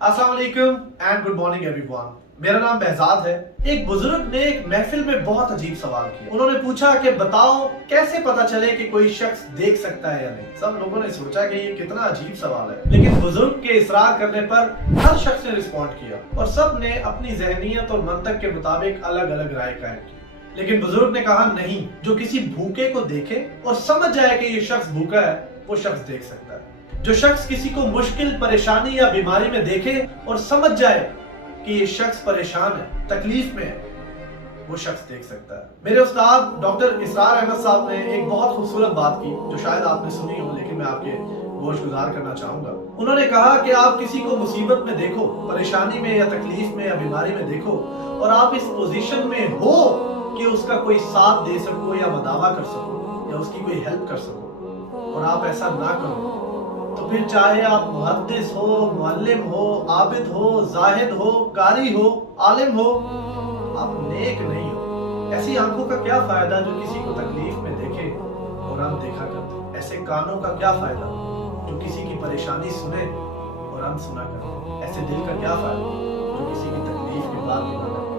अस्सलाम वालेकुम and good morning everyone. मेरा नाम बहजाद है। एक बुजुर्ग ने एक महफिल में बहुत अजीब सवाल किया। उन्होंने पूछा कि बताओ कैसे पता चले कि कोई शख्स देख सकता है या नहीं। सब लोगों ने सोचा कि ये कितना अजीब सवाल है, लेकिन बुजुर्ग के इसरार करने पर हर शख्स ने रिस्पॉन्ड किया और सब ने अपनी जहनियत और मंतक के मुताबिक अलग अलग राय कायम की। लेकिन बुजुर्ग ने कहा नहीं, जो किसी भूखे को देखे और समझ जाए कि ये शख्स भूखा है वो शख्स देख सकता है। जो शख्स किसी को मुश्किल, परेशानी या बीमारी में देखे और समझ जाए कि ये शख्स परेशान है, तकलीफ में है, वो शख्स देख सकता है। मेरे उस्ताद डॉक्टर इसरार अहमद साहब ने एक बहुत खूबसूरत बात की जो शायद आपने सुनी हो, लेकिन मैं आपके गोश गुजार करना चाहूंगा। उन्होंने कहा कि आप किसी को मुसीबत में देखो, परेशानी में या तकलीफ में या बीमारी में देखो, और आप इस पोजीशन में हो कि उसका कोई साथ दे सको या मदावा कर सको या उसकी कोई हेल्प कर सको, और आप ऐसा ना करो तो फिर चाहे आप मुहद्दिस हो, मुअल्लिम हो, आबिद हो, जाहिद हो, कारी हो, आलिम हो, आप नेक नहीं हो। ऐसी आंखों का क्या फायदा जो किसी को तकलीफ में देखे और हम देखा करते। ऐसे कानों का क्या फायदा जो किसी की परेशानी सुने और हम सुना करते। ऐसे दिल का क्या फायदा जो किसी की तकलीफ की बात भी ना करे।